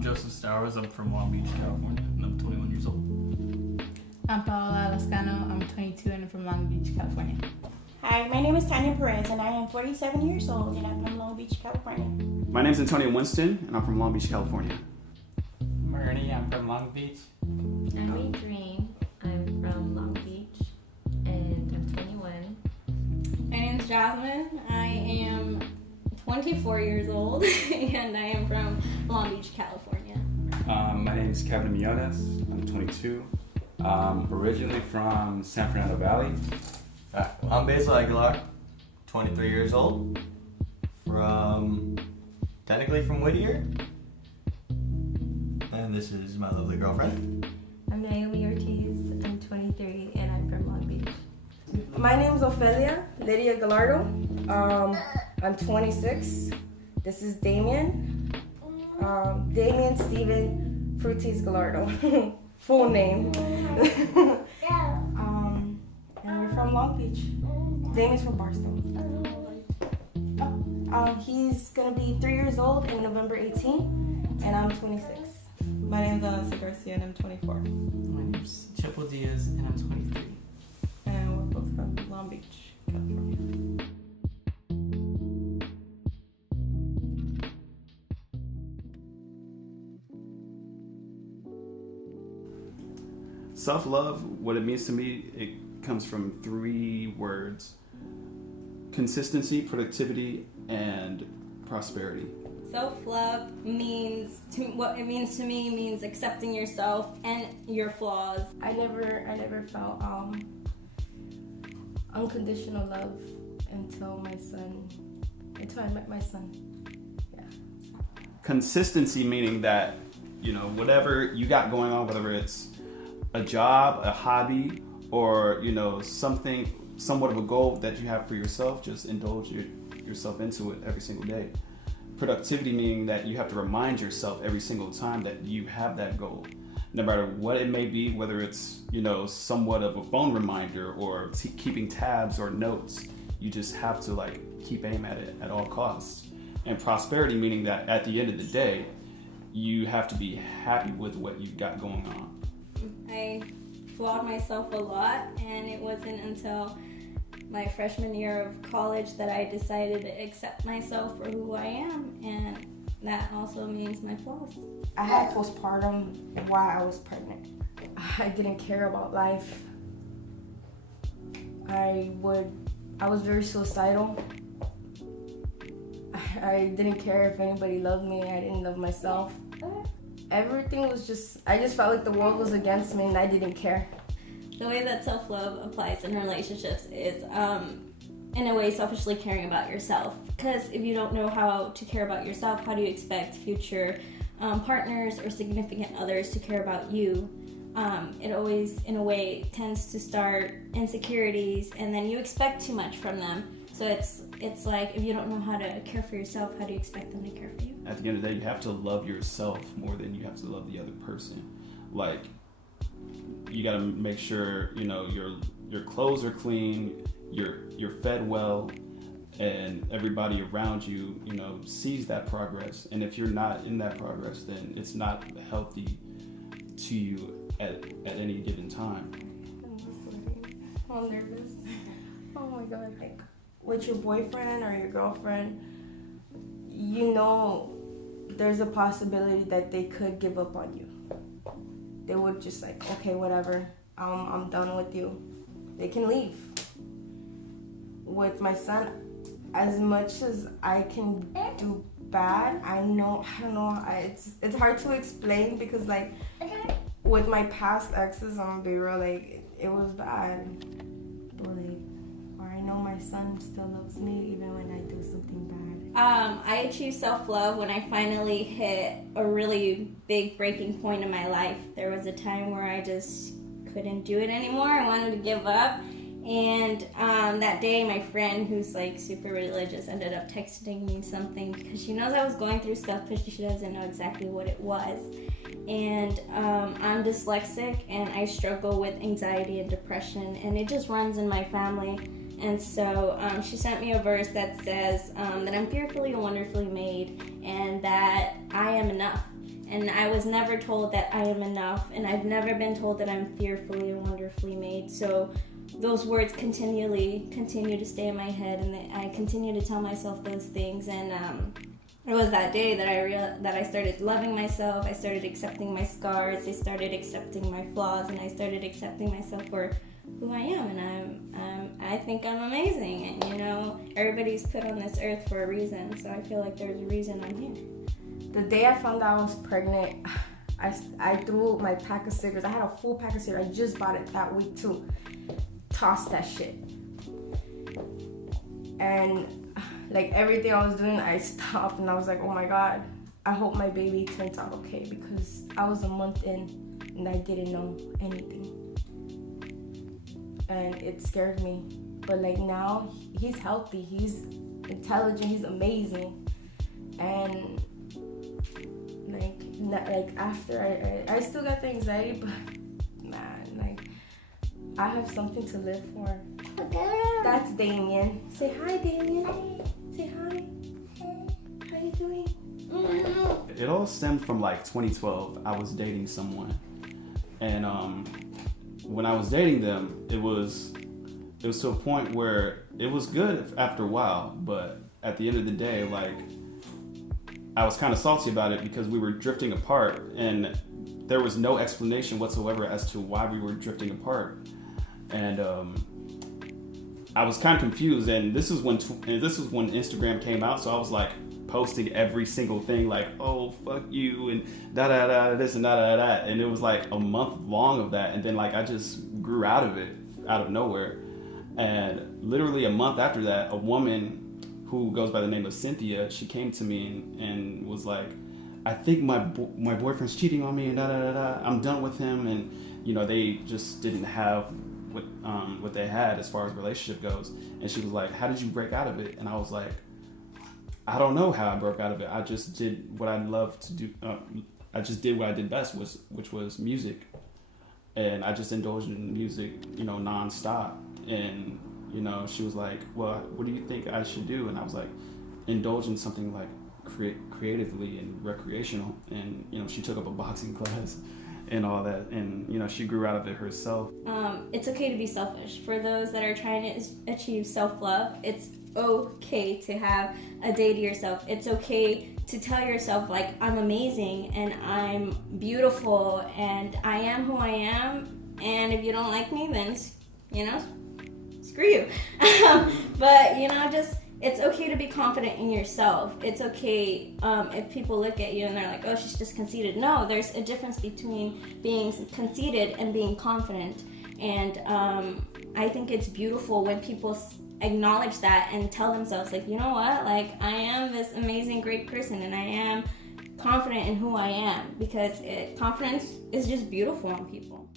I'm Joseph Stowers. I'm from Long Beach, California, and I'm 21 years old. I'm Paola Lascano. I'm 22 and I'm from Long Beach, California. Hi, my name is Tanya Perez and I am 47 years old and I'm from Long Beach, California. My name is Antonio Winston and I'm from Long Beach, California. I'm Ernie, I'm from Long Beach. I'm Adrienne. I'm from Long Beach and I'm 21. My name is Jasmine. I am 24 years old and I am from Long Beach, California. My name is Kevin Miones. I'm 22. Originally from San Fernando Valley. I'm Basil Galore, 23 years old. Technically from Whittier. And this is my lovely girlfriend. I'm Naomi Ortiz. I'm 23 and I'm from Long Beach. My name is Ofelia Lydia Gallardo. I'm 26. This is Damien. Damien Steven Frutis Gallardo. Full name. And we're from Long Beach. Damien's from Barstow. He's gonna be 3 years old in November 18, and I'm 26. My name's Vanessa Garcia and I'm 24. My name's Chepo Diaz, and I'm 23. And we're both from Long Beach, California. Self-love, what it means to me, it comes from 3 words: consistency, productivity, and prosperity. Self-love what it means to me means accepting yourself and your flaws. I never felt unconditional love until I met my son. Yeah. Consistency meaning that, whatever you got going on, whether it's a job, a hobby, or, somewhat of a goal that you have for yourself, just indulge yourself into it every single day. Productivity meaning that you have to remind yourself every single time that you have that goal, no matter what it may be, whether it's, somewhat of a phone reminder or keeping tabs or notes. You just have to keep aim at it at all costs. And prosperity meaning that at the end of the day, you have to be happy with what you've got going on. I flawed myself a lot, and it wasn't until my freshman year of college that I decided to accept myself for who I am, and that also means my flaws. I had postpartum while I was pregnant. I didn't care about life. I was very suicidal. I didn't care if anybody loved me. I didn't love myself. Everything was I just felt like the world was against me and I didn't care. The way that self-love applies in relationships is, in a way, selfishly caring about yourself. Because if you don't know how to care about yourself, how do you expect future partners or significant others to care about you? It always, in a way, tends to start insecurities, and then you expect too much from them. So it's like, if you don't know how to care for yourself, how do you expect them to care for you? At the end of the day, you have to love yourself more than you have to love the other person. You got to make sure your clothes are clean, you're fed well, and everybody around you sees that progress. And if you're not in that progress, then it's not healthy to you at any given time. I'm nervous. Oh my god. With your boyfriend or your girlfriend, there's a possibility that they could give up on you. They would just okay, whatever, I'm done with you. They can leave. With my son, as much as I can do bad, I don't know, it's hard to explain because with my past exes, I'm gonna be real, it was bad. But I know my son still loves me even when I do something bad. I achieved self-love when I finally hit a really big breaking point in my life. There was a time where I just couldn't do it anymore. I wanted to give up. And that day, my friend, who's super religious, ended up texting me something because she knows I was going through stuff, but she doesn't know exactly what it was. And I'm dyslexic, and I struggle with anxiety and depression, and it just runs in my family. And so she sent me a verse that says that I'm fearfully and wonderfully made, and that I am enough. And I was never told that I am enough, and I've never been told that I'm fearfully and wonderfully made. So those words continue to stay in my head, and I continue to tell myself those things. And it was that day that I started loving myself. I started accepting my scars. I started accepting my flaws, and I started accepting myself for who I am. And I think I'm amazing. And you know, everybody's put on this earth for a reason. So I feel like there's a reason I'm here. The day I found out I was pregnant, I threw my pack of cigarettes. I had a full pack of cigarettes. I just bought it that week too. Tossed that shit. And like everything I was doing, I stopped and I was like, oh my God, I hope my baby turns out okay, because I was a month in and I didn't know anything. And it scared me. But like now, he's healthy, he's intelligent, he's amazing. And like after I still got the anxiety, but man, like I have something to live for. That's Damien. Say hi, Damien. Hi. Say hi. How you doing? It all stemmed from like 2012. I was dating someone, and when I was dating them, it was to a point where it was good after a while, but at the end of the day, like, I was kind of salty about it because we were drifting apart, and there was no explanation whatsoever as to why we were drifting apart. And I was kind of confused, and this is when Instagram came out, so I was like posting every single thing, like, oh, fuck you, and da da da this and da da da, and it was like a month long of that, and then like I just grew out of it out of nowhere. And literally a month after that, a woman who goes by the name of Cynthia, she came to me and was like, I think my boyfriend's cheating on me, and da da da da, I'm done with him. And you know, they just didn't have what they had as far as relationship goes. And she was like, how did you break out of it? And I was like, I don't know how I broke out of it. I just did what I loved to do. I just did what I did best, which was music. And I just indulged in music, you know, nonstop. And, you know, she was like, well, what do you think I should do? And I was like, indulge in something like creatively and recreational. And, you know, she took up a boxing class and all that. And, you know, she grew out of it herself. It's okay to be selfish. For those that are trying to achieve self-love, it's okay to have a day to yourself. It's okay to tell yourself, like, I'm amazing and I'm beautiful and I am who I am. And if you don't like me, then, you know, screw you. But, you know, just, it's okay to be confident in yourself. It's okay if people look at you and they're like, oh, she's just conceited. No, there's a difference between being conceited and being confident. And I think it's beautiful when people acknowledge that and tell themselves, like, you know what, like, I am this amazing, great person, and I am confident in who I am, because confidence is just beautiful on people.